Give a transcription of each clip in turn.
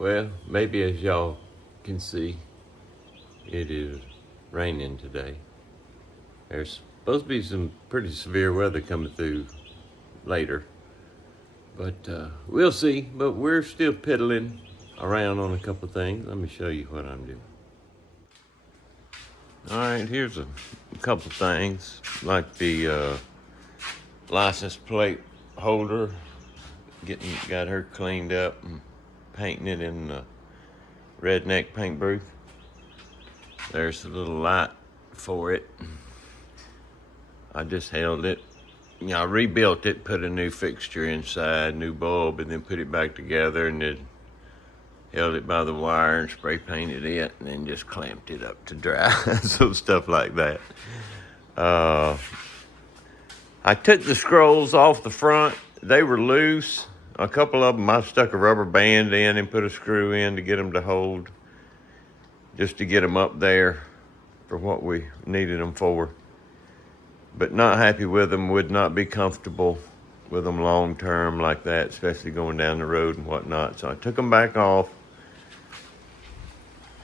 Well, maybe as y'all can see, it is raining today. There's supposed to be some pretty severe weather coming through later, but we'll see. But we're still piddling around on a couple things. Let me show you what I'm doing. All right, here's a couple things, like the license plate holder. Got her cleaned up and painting it in the Redneck paint booth. There's a little light for it. I just held it. I rebuilt it, put a new fixture inside, new bulb, and then put it back together, and then held it by the wire and spray painted it, and then just clamped it up to dry. So stuff like that. I took the scrolls off the front. They were loose. A couple of them I stuck a rubber band in and put a screw in to get them to hold, just to get them up there for what we needed them for. But not happy with them, would not be comfortable with them long term like that, especially going down the road and whatnot. So I took them back off.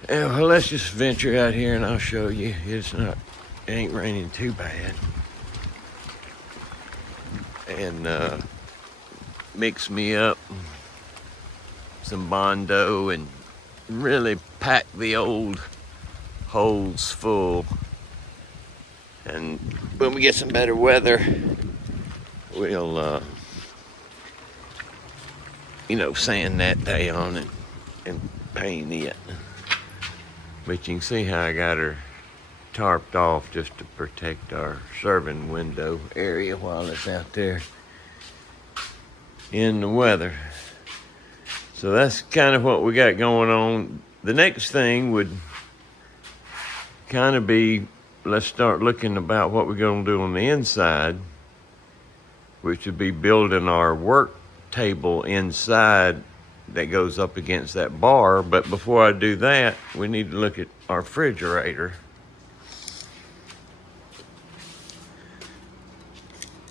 And well, let's just venture out here and I'll show you. It ain't raining too bad. And mix me up some Bondo and really pack the old holes full. And when we get some better weather, we'll sand that down and paint it. But you can see how I got her tarped off just to protect our serving window area while it's out there in the weather. So that's kind of what we got going on. The next thing would kind of be, let's start looking about what we're going to do on the inside, which would be building our work table inside that goes up against that bar. But before I do that, we need to look at our refrigerator.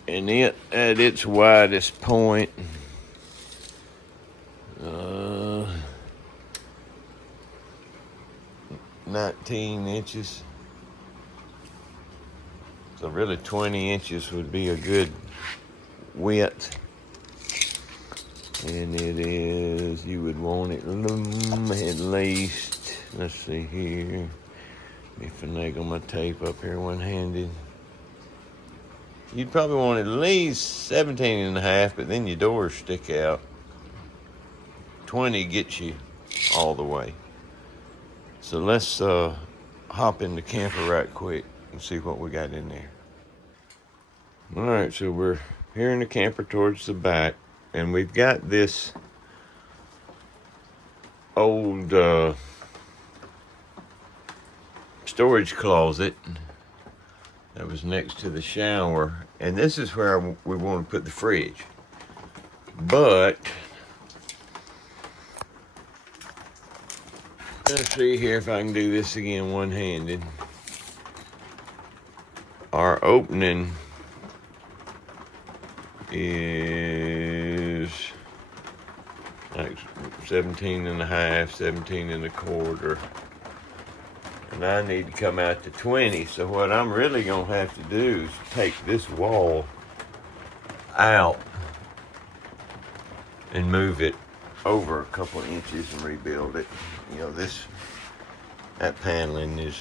And it, at its widest point, 19 inches. So really 20 inches would be a good width. And it is, you would want it at least, let's see here. Let me finagle my tape up here one-handed. You'd probably want at least 17 and a half, but then your doors stick out. 20 gets you all the way. So let's hop in the camper right quick and see what we got in there. All right, so we're here in the camper towards the back, and we've got this old storage closet that was next to the shower, and this is where we want to put the fridge. But let's see here if I can do this again one-handed. Our opening is like 17 and a half, 17 and a quarter. And I need to come out to 20. So what I'm really gonna have to do is take this wall out and move it over a couple of inches and rebuild it. That paneling is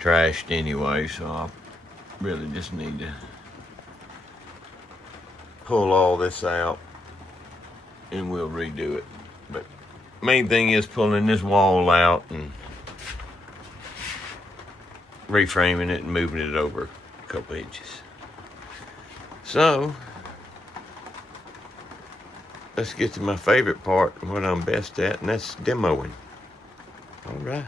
trashed anyway, so I really just need to pull all this out and we'll redo it. But main thing is pulling this wall out and reframing it and moving it over a couple inches. So let's get to my favorite part, what I'm best at, and that's demoing. All right,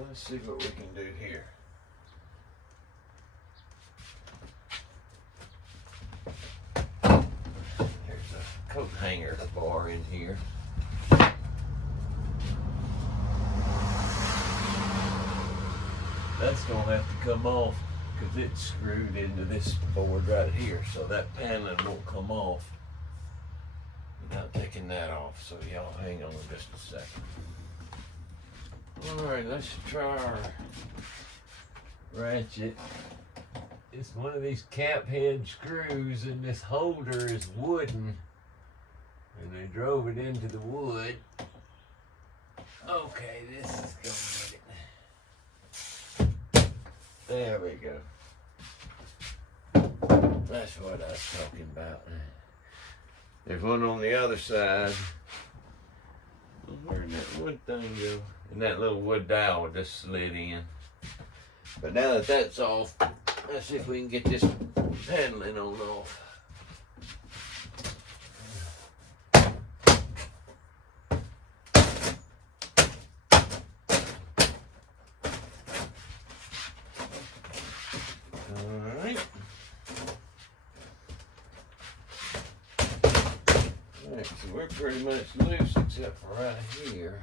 let's see what we can do here. There's a coat hanger bar in here. That's gonna have to come off because it's screwed into this board right here, so that paneling won't come off. taking that off, so y'all hang on just a second. All right, let's try our ratchet. It's one of these cap head screws, and this holder is wooden, and they drove it into the wood. Okay, this is gonna get it. There we go. That's what I was talking about. There's one on the other side. Where did that wood thing go? And that little wood dowel just slid in. But now that that's off, let's see if we can get this paneling on off. Alright. Alright, so we're pretty much loose except for right here.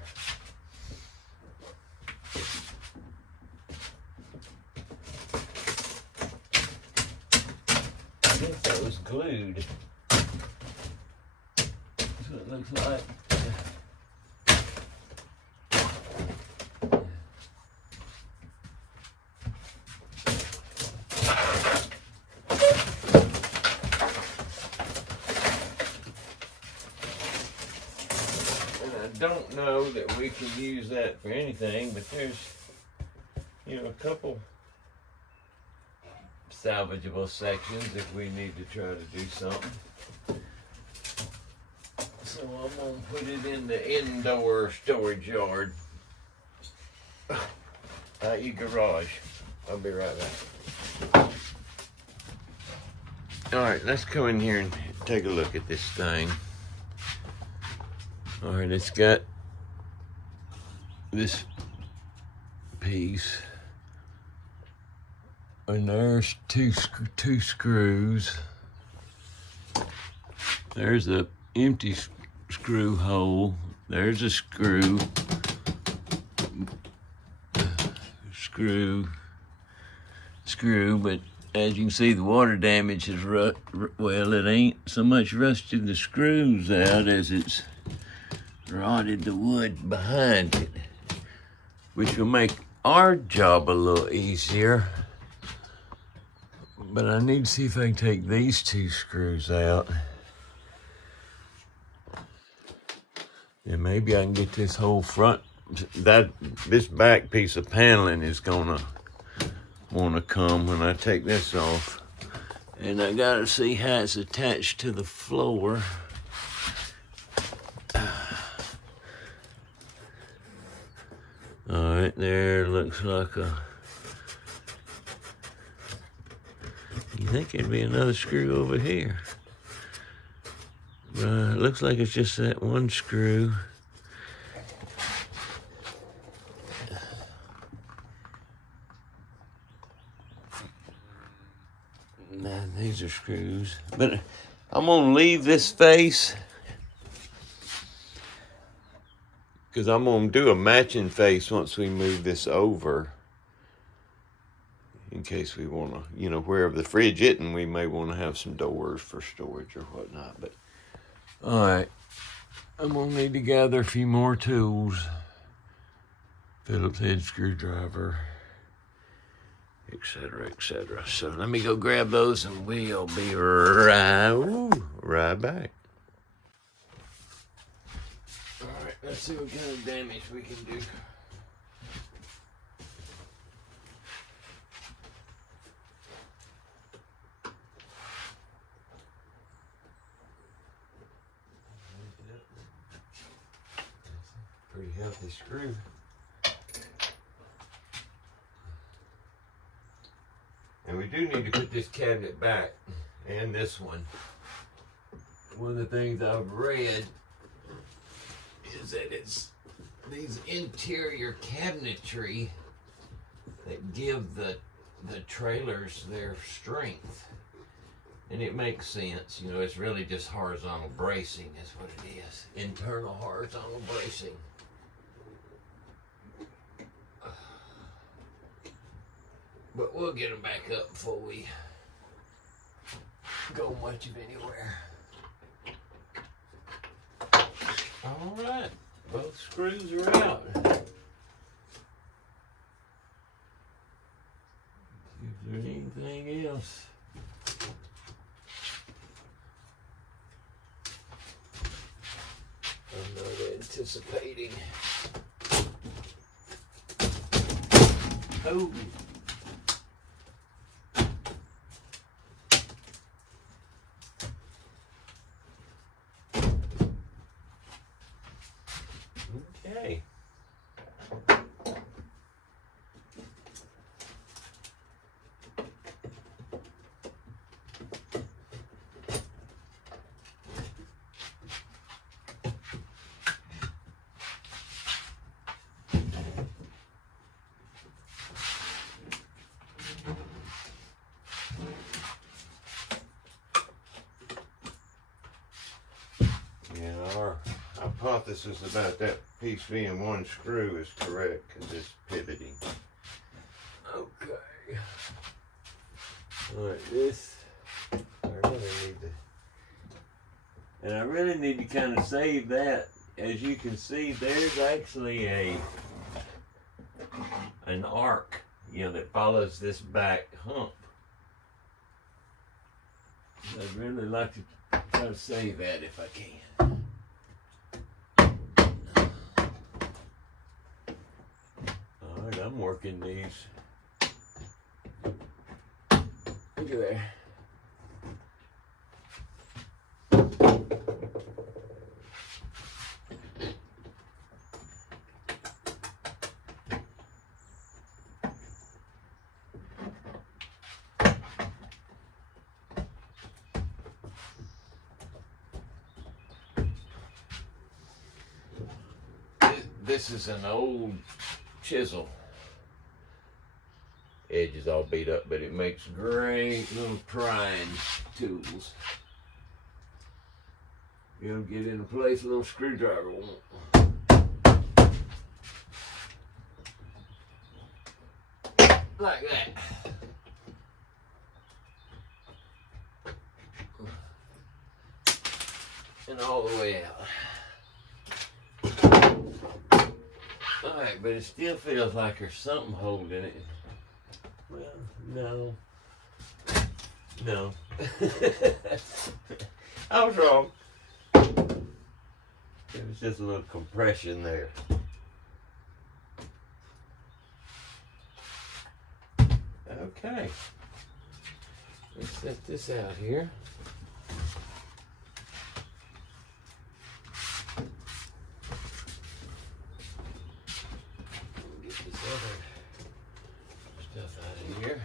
I guess that was glued. That's what it looks like. I don't know that we can use that for anything, but there's, you know, a couple salvageable sections if we need to try to do something. So I'm gonna put it in the indoor storage yard. Out your garage. I'll be right back. Alright, let's come in here and take a look at this thing. All right, it's got this piece, and there's two screws. There's a empty screw hole. There's a screw, but as you can see, the water damage is well, it ain't so much rusted the screws out as it's rotted the wood behind it, which will make our job a little easier. But I need to see if I can take these two screws out. And maybe I can get this whole front, this back piece of paneling is gonna wanna come when I take this off. And I gotta see how it's attached to the floor. All right, there looks like a, you think it'd be another screw over here. It looks like it's just that one screw. Nah, these are screws. But I'm gonna leave this face, because I'm going to do a matching face once we move this over. In case we want to, you know, wherever the fridge isn't, we may want to have some doors for storage or whatnot. But, all right, I'm going to need to gather a few more tools. Phillips head screwdriver, etc., etc. So let me go grab those and we'll be right back. Alright, let's see what kind of damage we can do. Pretty healthy screw. And we do need to put this cabinet back, and this one. One of the things I've read is that it's these interior cabinetry that give the trailers their strength. And it makes sense, you know, it's really just horizontal bracing is what it is. Internal horizontal bracing. But we'll get them back up before we go much of anywhere. All right, both screws are out. Is there anything else? I'm not anticipating. Oh. Okay. Yeah, our hypothesis about that piece being one screw is correct because it's pivoting. Okay. Alright, this I really need to, and I really need to kind of save that. As you can see, there's actually an arc, you know, that follows this back hump. I'd really like to try to save that if I can. Alright, I'm working these. Look at there. This is an old chisel. Edge is all beat up, but it makes great little prying tools. You'll get in a place a little screwdriver won't. Like that. And all the way out. Alright, but it still feels like there's something holding it. Well, no. No. I was wrong. It was just a little compression there. Okay. Let's set this out here. Get this other stuff out of here.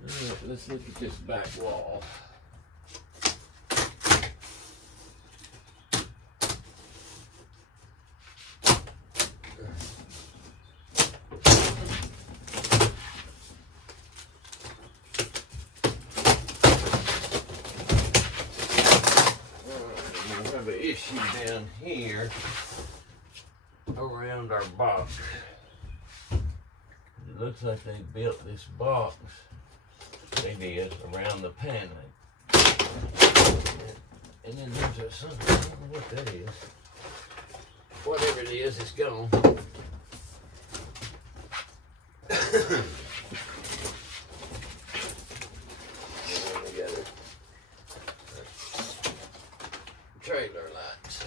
All right, let's look at this back wall. Issue down here around our box. It looks like they built this box, they did, around the paneling. And then there's something, I don't know what that is. Whatever it is, it's gone. Trailer lights.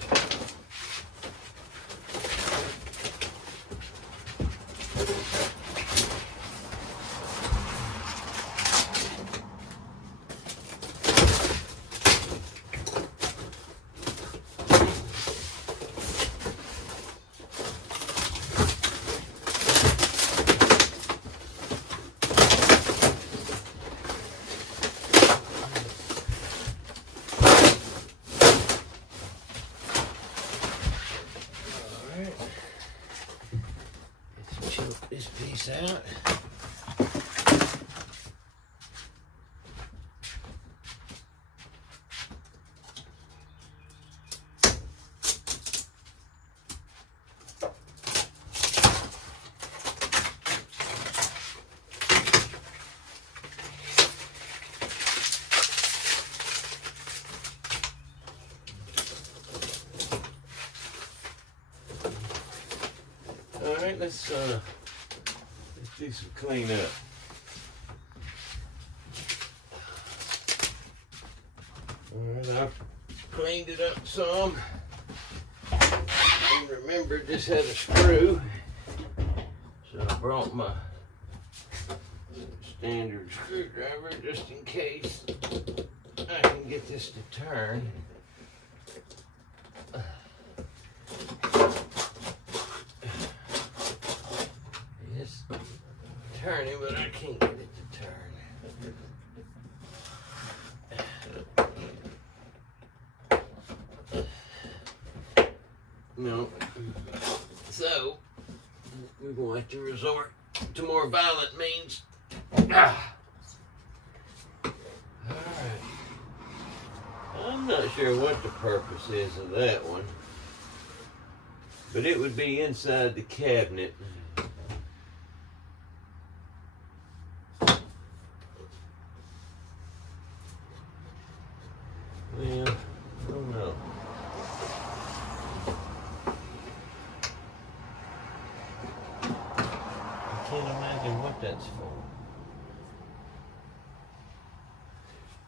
Let's choke this piece out. let's do some cleanup. Alright, I've cleaned it up some. And remembered this had a screw. So I brought my standard screwdriver just in case I can get this to turn. It's turning, but I can't get it to turn. No. So, we're going to have to resort to more violent means. Alright. I'm not sure what the purpose is of that one, but it would be inside the cabinet. Well, I don't know. I can't imagine what that's for.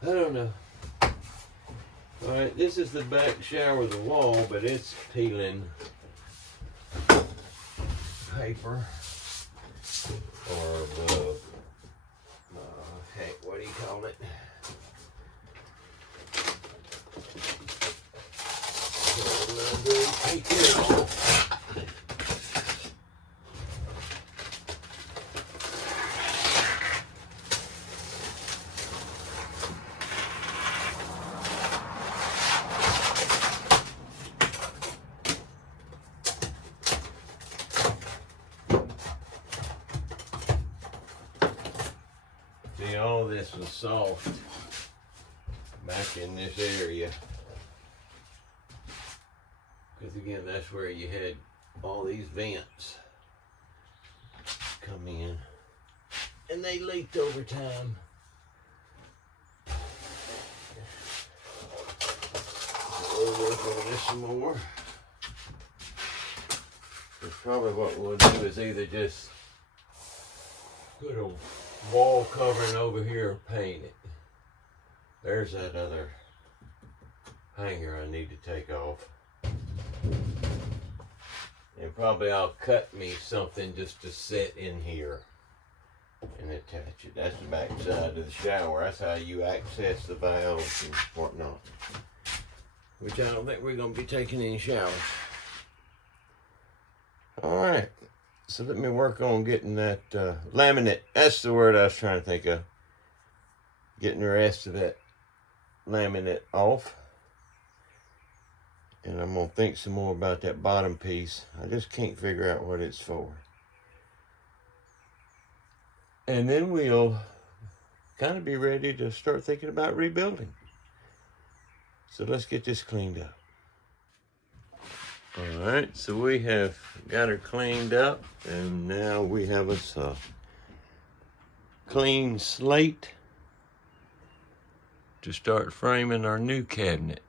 I don't know. Alright, this is the back shower of the wall, but it's peeling paper. Or the, heck, what do you call it? Take it off. See, all this was soft back in this area. Because again, that's where you had all these vents come in. And they leaked over time. We'll work on this some more. Because probably what we'll do is either just put a wall covering over here or paint it. There's that other hanger I need to take off. And probably I'll cut me something just to set in here and attach it. That's the back side of the shower. That's how you access the valves and whatnot. Which I don't think we're going to be taking any showers. Alright, so let me work on getting that laminate. That's the word I was trying to think of. Getting the rest of that laminate off. And I'm going to think some more about that bottom piece. I just can't figure out what it's for. And then we'll kind of be ready to start thinking about rebuilding. So let's get this cleaned up. All right, so we have got her cleaned up, and now we have us a clean slate to start framing our new cabinet.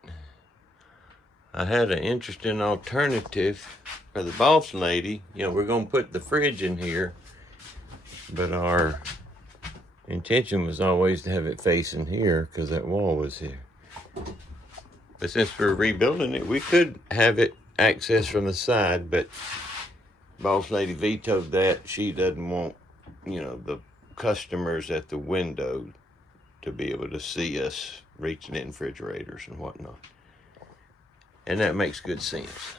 I had an interesting alternative for the boss lady. You know, we're going to put the fridge in here, but our intention was always to have it facing here because that wall was here. But since we're rebuilding it, we could have it accessed from the side, but boss lady vetoed that. She doesn't want, you know, the customers at the window to be able to see us reaching in refrigerators and whatnot. And that makes good sense.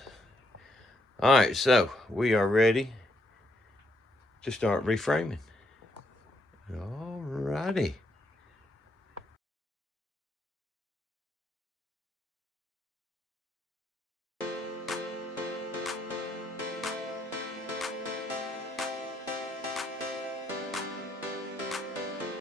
All right, so we are ready to start reframing. All righty.